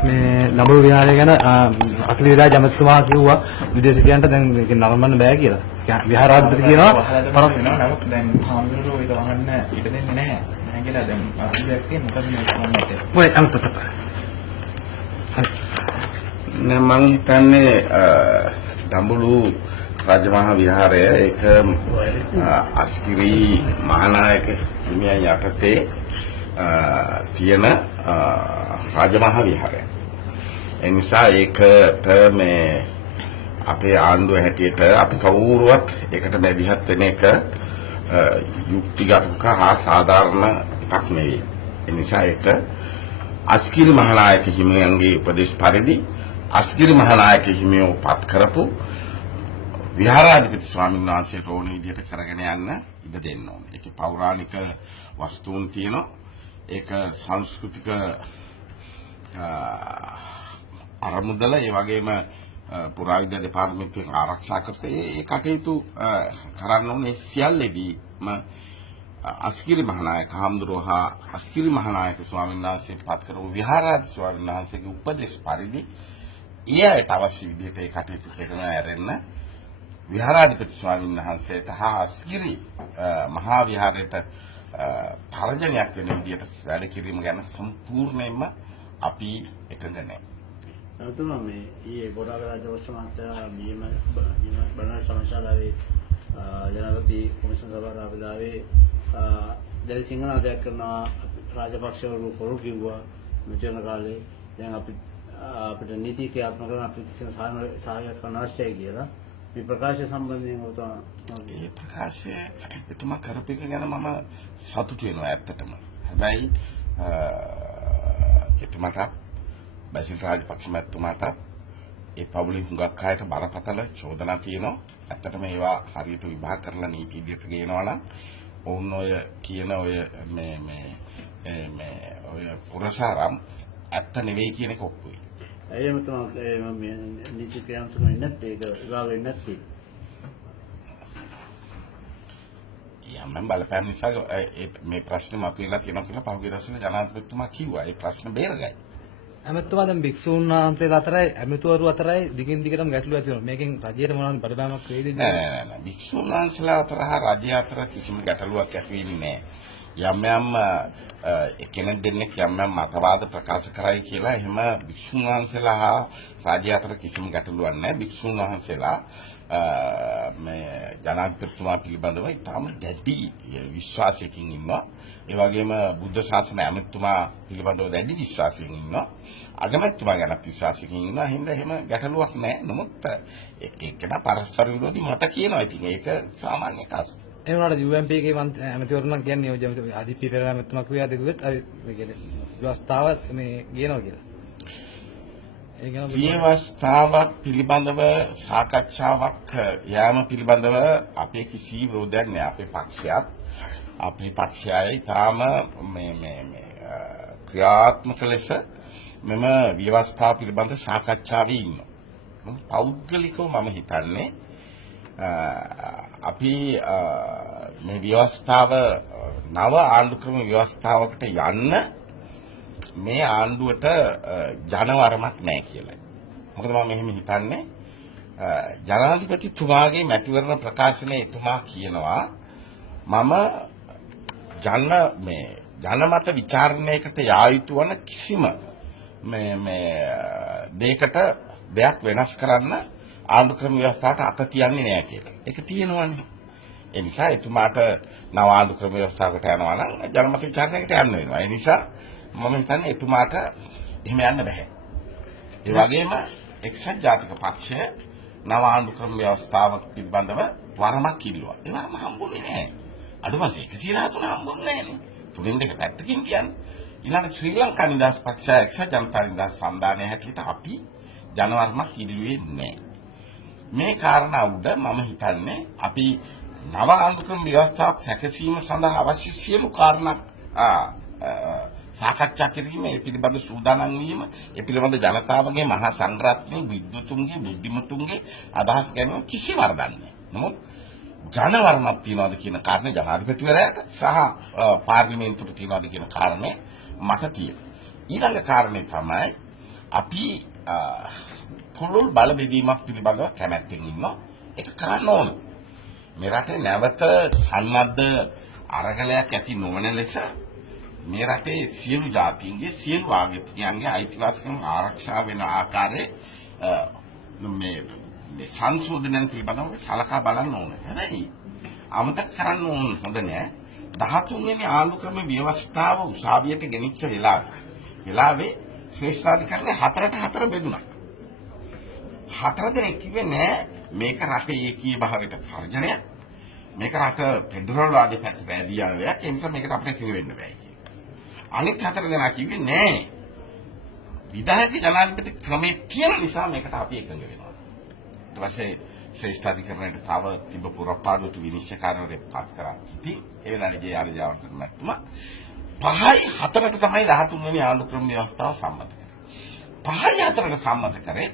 මේ නඹුරු විහාරය ගැන අඛිල විරාජ ඇමතුමා කිව්වා විදේශිකයන්ට දැන් මේක නරඹන්න බෑ කියලා. විහාරාධිපති කියනවා පරස් වෙනවා. නමුත් දැන් හාමුදුරුවෝ ඒක වහන්න ඉඩ දෙන්නේ නැහැ. නැහැ කියලා දැන් අභියක් තියෙන මොකද මේ කියන්නේ. ඔය අමතක. නෑ මං හිතන්නේ දඹුලු රාජමහා විහාරය ඒක අස්කිරි මහානායක හිමියන් යටතේ තියෙන රාජමහා විහාරය. ඒ නිසා ඒකට මේ අපේ ආණ්ඩුව හැටියට අපි කවුරුවත් ඒකට බැදිහත් වෙන එක යුක්තිගතක හා සාධාරණ එකක් නෙවෙයි. ඒ නිසා ඒක අස්කිරි මහානායක හිමියන්ගේ උපදේශ පරිදි අස්කිරි මහානායක හිමියෝ පත් කරපු විහාරාධිපති ස්වාමීන් වහන්සේට ඕන විදිහට කරගෙන යන්න ඉඩ දෙන්න ඕනේ. ඒකේ පෞරාණික වස්තුන් තියෙනවා. ඒක සංස්කෘතික අරමුදල ඒ වගේම පුරාවිද්‍යා දෙපාර්තමේන්තුවෙන් ආරක්ෂා කරතේ ඒ කටයුතු කරන්න ඕනේ සියල්ලෙදීම අස්කිරි මහානායක හාමුදුරුවෝ හා අස්කිරි මහානායක ස්වාමීන් වහන්සේ පත් කරපු විහාරාධිපති ස්වාමීන් වහන්සේගේ උපදේශ පරිදි ඊයට අවශ්‍ය විදිහට ඒ කටයුතු කරන ඇරෙන්න විහාරාධිපති ස්වාමීන් වහන්සේට හා අස්කිරි මහා විහාරයට තරජනයක් වෙන විදිහට වැඩ කිරීම ගැන සම්පූර්ණයෙන්ම අපි එකඟ නැහැ. එතුමා මේ ඊයේ ගොඩාක් රාජපක්ෂ මහත්තයා බීම බණ සමශාලාවේ ජනාධිපති කොමිසම සභාවේ ආවදාවේ දැන් සිංහනාදයක් කරනවා රාජපක්ෂවරු කරු කිව්වා මෙතන කාලේ දැන් අපිට නීති ක්‍රියාත්මක කරන අපි කිසිම සහායයක් කරන්න අවශ්‍යයි කියලා මේ ප්‍රකාශය සම්බන්ධයෙන් මේ ප්‍රකාශය එතුමා කරපු එක ගැන මම සතුටු වෙනවා ඇත්තටම. හැබැයි එතුමාට බැසිල් රාජපක්ෂ මහත්මයාට ඒ පවුලේ හුඟක් අයට බරපතල චෝදනා තියෙනවා. ඇත්තටම ඒවා හරියට විභාග කරලා නීති ඉදිරියට ගේනවා නම් ඔවුන් ඔය කියන ඔය ඔය පුරසාරම් ඇත්ත නෙවෙයි කියන එක ඔප්පුයි. එහෙම තමයි මම නීති ක්‍රියාත්මක වෙන්නේ නැත්තේ ඒක විභාග වෙන්නේ නැත්තේ. යම් බලපෑම් නිසා මේ ප්‍රශ්නේ මතුවලා තියෙනවා කියලා පහුගිය දවස්වල ජනාධිපතිතුමා කිව්වා. ඒ ප්‍රශ්න බේරගයි. ඇමතුමා දැන් භික්ෂුන් වහන්සේලා අතරයි ඇමතුවරු අතරයි දිගින් දිගටම ගැටලු ඇති වෙනවා. මේකෙන් රජයට මොනවාරි බලපෑමක් වේද? නෑ. භික්ෂුන් වහන්සේලා අතර හා රජය අතර කිසිම ගැටලුවක් ඇති වෙන්නේ නෑ. යම් කෙනෙක් දෙන්නෙක් යම් මතවාද ප්‍රකාශ කරයි කියලා එහෙම භික්ෂුන් වහන්සේලා හා රජය අතර කිසිම ගැටලුවක් නැහැ. භික්ෂුන් වහන්සේලා මේ ජනාධිපතිතුමා පිළිබඳව ඉතාම දැඩි විශ්වාසයකින් ඉන්නවා. ඒ වගේම බුද්ධ ශාසන ඇමතුමා පිළිබඳව දැඩි විශ්වාසයකින් ඉන්නවා. අගමැතිතුමා ගැනත් විශ්වාසයකින් ඉන්නවා. හින්දා එහෙම ගැටලුවක් නැහැ. නමුත් ඒකේන පරස්පර විරෝධී මත කියනවා. ඉතින් ඒක සාමාන්‍ය එකක්. ඒ වුණාට UMP එකේ ඇමතිවරු නම් කියන්නේ ඔය අදිප්පි පෙරේරා ඇමතුමා කිව්වා දෙකුවෙත් අපි මේ කියන්නේ ව්‍යවස්ථාව මේ ගේනවා කියලා. ඒ ගැන ව්‍යවස්ථාවක් පිළිබඳව සාකච්ඡාවක් යාම පිළිබඳව අපේ කිසි විරෝධයක් නැහැ. අපේ පක්ෂයයි තාම මේ ක්‍රියාත්මක ලෙස මෙම ව්‍යවස්ථාව පිළිබඳ සාකච්ඡාවේ ඉන්නවා. පෞද්ගලිකව මම හිතන්නේ අපි මේ ව්‍යවස්ථාව නව ආණ්ඩු ක්‍රම ව්‍යවස්ථාවකට යන්න මේ ආණ්ඩුවට ජනවරමක් නැහැ කියලා. මොකද මම මෙහෙම හිතන්නේ ජනාධිපතිතුමාගේ මැතිවරණ ප්‍රකාශනයේ එතුමා කියනවා මම ජනමත විචාරණයකට යා යුතු වන කිසිම දෙයක් වෙනස් කරන්න ආණ්ඩු ක්‍රම ව්‍යවස්ථාවට අත තියන්නේ නැහැ කියලා. ඒක තියෙනවනේ. ඒ නිසා එතුමාට නව ආණ්ඩු ක්‍රම ව්‍යවස්ථාවකට යනවා නම් ජනමත විචාරණයකට යන්න වෙනවා. ඒ නිසා මම හිතන්නේ එතුමාට එහෙම යන්න බෑ. ඒ වගේම එක්සත් ජාතික පක්ෂය නව ආණ්ඩු ක්‍රම ව්‍යවස්ථාවක් පිළිබඳව වරමක් ඉල්ලුවා. ඒ වරම හම්බුනේ නැහැ. අඩුමසේ 113 හම්බුනේ නැහැ. තුලින් දෙක පැත්තකින් කියන්නේ. ඊළඟ ශ්‍රී ලංකා නිදහස් පක්ෂය එක්සත් ජනතා නිදහස් සම්දානය හැටියට අපි ජනවරමක් ඉල්ලුවේ නැහැ. මේ කාරණා උඩ මම හිතන්නේ අපි නව ආණ්ඩු ක්‍රම ව්‍යවස්ථාවක් සැකසීම සඳහා අවශ්‍ය සියලු කාරණා සාකච්ඡා කිරීම, ඒ පිළිබඳ සූදානම් වීම, ඒ පිළිබඳ ජනතාවගේ මහා සංග්‍රහණයේ විද්වතුන්ගේ බුද්ධිමතුන්ගේ අදහස් ගැනීම කිසි වරදක් නැහැ. නමුත් ජනවරමක් තියනවාද කියන කාරණේ ජනාධිපතිවරයාට සහ පාර්ලිමේන්තුවට තියනවාද කියන කාරණේ මට තියෙනවා. ඊළඟ කාරණේ තමයි අපි පුළුල් බල බෙදීමක් පිළිබඳව කැමැත්තෙන් ඉන්නවා. ඒක කරන්න ඕන. මේ රටේ නැවත සන්නද්ධ අරගලයක් ඇති නොවන ලෙස මේ රටේ සියලු ජාතීන්ගේ සියලු ආගමිකයන්ගේ අයිතිවාසිකම් ආරක්ෂා වෙන ආකාරයේ මේ සංශෝධනයන් පිළිබඳව සලකා බලන්න ඕන. හැබැයි අමතක කරන්න ඕන හොඳ නෑ. 13 වෙනි ආණ්ඩු ක්‍රම ව්‍යවස්ථාව උසාවියට ගෙනිච්ච වෙලාවේ ශ්‍රේෂ්ඨාධිකරණය 4ට 4 බෙදුණා. 4 දෙනෙක් කිව්වේ නෑ මේක රටේ ඒකීය භාවයට තර්ජනයක්. මේක රට ෆෙඩරල් වාදී පැත්තට ඇදී යන දෙයක්. ඒ නිසා මේකට අපිට කිව්ව වෙන්න බෑ කියලා. අනිත් 4 දෙනා කිව්වේ නෑ. විධායක ජනාධිපති ක්‍රමයේ තියෙන නිසා මේකට අපි එකඟ වෙනවා. ඊට පස්සේ ශ්‍රේෂ්ඨාධිකරණයට තව තිබ්බ පුරපාඩුවට විනිශ්චයකාරවරයෙක් පත් කරා. ඉතින් ඒ වෙලාවේදී ආරජාවර්තන මැතිතුමා 5යි 4ට තමයි 13 වෙනි ආණ්ඩු ක්‍රම ව්‍යවස්ථාව සම්මත කරේ. 5යි 4ට සම්මත කරේ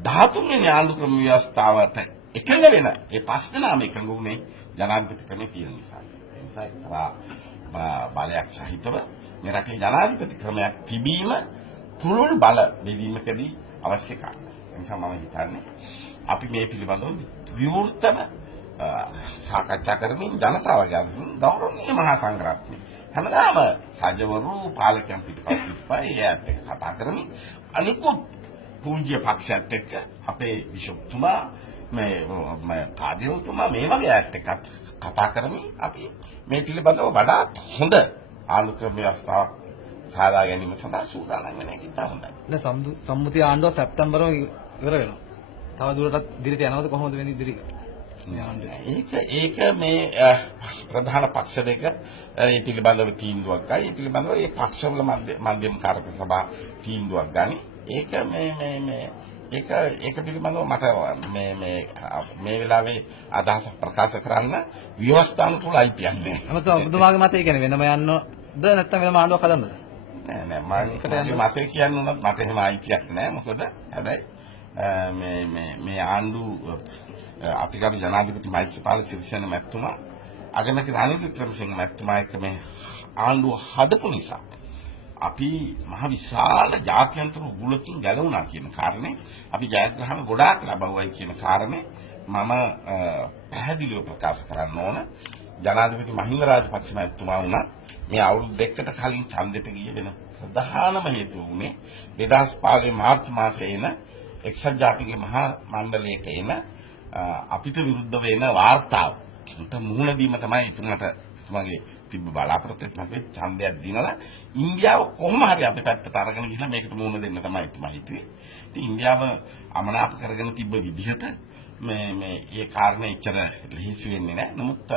13 වෙනි ආණ්ඩු ක්‍රම ව්‍යවස්ථාවට එකඟ වෙන ඒ 5 දෙනාම එකඟ වුණේ ජනාධිපති ක්‍රමයේ තියෙන නිසා. ඒ නිසා එක්තරා බලයක් සහිතව මේ රටේ ජනාධිපති ක්‍රමයක් තිබීම පුළුල් බල බෙදීමකදී අවශ්‍ය කාරණා. ඒ නිසා මම හිතන්නේ අපි මේ පිළිබඳව විවෘතව සාකච්ඡා කරමින් ජනතාවගේ ගෞරවනීය මහා සංඝරත්නය හැමදාම රජවරු පාලකයන් පිටපස්සෙ එයාත් එක්ක කතා කරමින් අනිකුත් පූජ්‍ය පක්ෂයත් එක්ක අපේ බිෂොප්තුමා මේ කාදිරුතුමා මේ වගේ අයත් එක්ක කතා කරමින් අපි මේ පිළිබඳව වඩාත් හොඳ ආණ්ඩු ක්‍රම ව්‍යවස්ථාවක් සාදා ගැනීම සඳහා සූදානම් වෙන එක ඉතා හොඳයි. දැන් සම්මුති ආණ්ඩුව සැප්තැම්බරම ඉවර වෙනවා. තව දුරටත් ඉදිරියට යනවද කොහොමද වෙන්නේ ඉදිරියට? ඒක මේ ප්‍රධාන පක්ෂ දෙක ඒ පිළිබඳව තීන්දුවක් ගයි. ඒ පිළිබඳව මේ පක්ෂවල මධ්‍යම කාරක සභා තීන්දුවක් ගනි. ඒක ඒක පිළිබඳව මට මේ වෙලාවේ අදහස ප්‍රකාශ කරන්න ව්‍යවස්ථානුකූල අයිතියක් නෑ. ඔබතුමාගේ මතය කියන්නේ වෙනම යන්නද නැත්නම් වෙනම ආණ්ඩුවක් හදන්නද? නෑ මම මතය කියන්න උනත් මට එහෙම අයිතියක් නෑ. මොකද හැබැයි මේ ආණ්ඩු අතිගරු ජනාධිපති මෛත්‍රීපාල සිරිසේන මැතිතුමා අගමැති රනිල් වික්‍රමසිංහ මැතිතුමා එක්ක මේ ආණ්ඩුව හදපු නිසා අපි මහ විශාල ජාත්‍යන්තර උගුලකින් ගැලවුණා කියන කාරණේ අපි ජයග්‍රහණ ගොඩාක් ලැබුවයි කියන කාරණේ මම පැහැදිලිව ප්‍රකාශ කරන්න ඕන. ජනාධිපති මහින්ද රාජපක්ෂ මැතිතුමා වුණා මේ අවුරුදු දෙකකට කලින් ඡන්දෙට ගිය වෙන ප්‍රධානම හේතුව උනේ 2015 මාර්තු මාසයේ එන එක්සත් ජාතීන්ගේ මහා මණ්ඩලයට එන අපිට විරුද්ධ වෙන වාර්තාව මුහුණ දීම තමයි එතුමාගේ තිබ්බ බලාපොරොත්තුවක්. නැත්නම් ඡන්දයක් දිනලා ඉන්දියාව කොහොම හරි අපේ පැත්තට අරගෙන ගිහලා මේකට මුහුණ දෙන්න තමයි එතුමා හිතුවේ. ඉතින් ඉන්දියාව අමනාප කරගෙන තිබ්බ විදිහට මේ කාරණේ ඉච්චර ලෙහෙසි වෙන්නේ නැහැ. නමුත්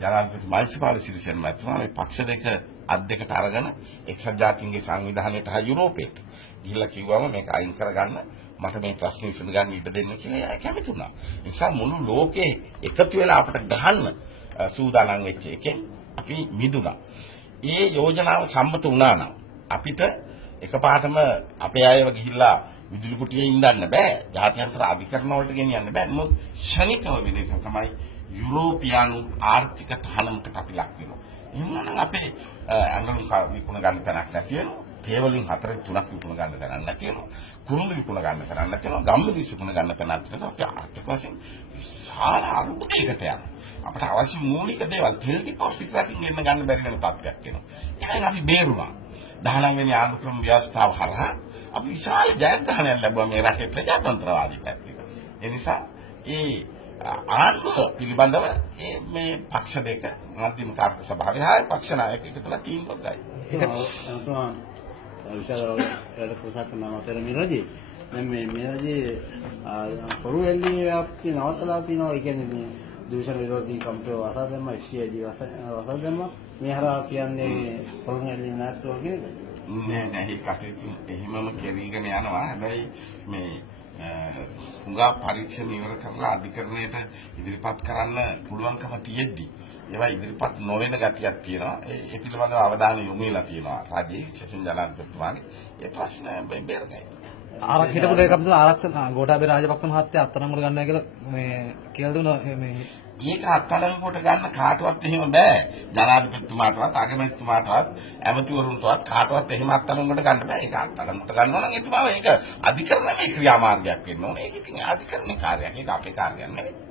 ජනාධිපති මෛත්‍රීපාල සිරිසේන මැතිතුමා මේ පක්ෂ දෙක අත් දෙකට අරගෙන එක්සත් ජාතීන්ගේ සංවිධානයට හා යුරෝපයට ගිහිල්ලා කිව්වම මේක අයින් කරගන්න මට මේ ප්‍රශ්න විසඳ ගන්න ඉඩ දෙන්න කියලා එයා කැමති වුණා. ඒ නිසා මුළු ලෝකේ එකතු වෙලා අපට ගහන්න සූදානම් වෙච්ච එකෙන් අපි මිදුණා. ඒ යෝජනාව සම්මත වුණා නම් අපිට එකපාරටම අපේ අයව ගිහිල්ලා විදුලි කුටියේ ඉඳන්න බෑ. ජාත්‍යන්තර අධිකරණ වලට ගෙනියන්න බෑ. මොකද ශනිකව වෙන එක තමයි යුරෝපියානු ආර්ථික තහනමකට අපි ලක් වෙනවා. එහෙනම් අපේ අංගලු විකුණ ගන්න තැනක් නැති වෙනවා. තේවලින් 4-3ක් විකුණ ගන්න තැනක් නැති වෙනවා. කුරුළු විකුණ ගන්න තැනක් නැති වෙනවා. ගම්මුදිස් විකුණ ගන්න තැනක් නැති වෙනවා. අපි ආර්ථික වශයෙන් විශාල අරුබුදයකට යනවා. අපට අවශ්‍ය මූලික දේවල් තෙල් ටික පිටරටින් ගෙන්න ගන්න බැරි වෙන තත්ත්වයක් එනවා. ඒකෙන් අපි බේරුණා. 19 වෙනි ආණ්ඩු ක්‍රම ව්‍යවස්ථාව හරහා අපි විශාල ජයග්‍රහණයක් ලැබුවා මේ රටේ ප්‍රජාතන්ත්‍රවාදී පැත්තේ. ඒ නිසා ඒ ආණ්ඩුව පිළිබඳව මේ පක්ෂ දෙක මධ්‍යම කාර්ක සභාවේ හා පක්ෂ නායක එකතුලා තීන්දුවක් ගයි. විශාල වැඩ කොටසක් නවතර මිරජි. දැන් මේ රජේ පොරු එල්ලී අපි නවතලා තිනවා. ඒ කියන්නේ මේ දූෂණ විරෝධී කමිටුව වසා දැම්ම HCID වසා දැම්ම මේ හරහා කියන්නේ පොරු එල්ලී නැත්තුව කියන එකද? නෑ ඒ කටයුතු එහෙමම කෙරීගෙන යනවා. හැබැයි මේ හුඟා පරීක්ෂණ ඉවර කරලා අධිකරණයට ඉදිරිපත් කරන්න පුළුවන්කම තියෙද්දි ඒවා ඉදිරිපත් නොවන ගතියක් තියෙනවා. ඒ පිළිබඳව අවධානය යොමු වෙලා තියෙනවා. රාජ්‍යයේ විශේෂයෙන් ජනාධිපතිතුමාගේ ඒ ප්‍රශ්න බේරගයි. ආරක්ෂිතපු දෙකක් තමයි ආරක්ෂක ගෝඨාභය රාජපක්ෂ මහත්තයා අත්අඩංගුවට ගන්නවා කියලා මේ කියලා දුන්නා මේ ඒක අත්අඩංගුවට ගන්න කාටවත් එහෙම බෑ. ජනාධිපතිතුමාටවත් අගමැතිතුමාටවත් ඇමතිවරුන්ටවත් කාටවත් එහෙම අත්අඩංගුවට ගන්න බෑ. ඒක අත්අඩංගුවට ගන්න ඕන නම් එතුමාව ඒක අධිකරණයේ ක්‍රියාමාර්ගයක් වෙන්න ඕනේ. ඒක ඉතින් අධිකරණයේ කාර්යයක්. ඒක අපේ කාර්යයක් නෙවෙයි.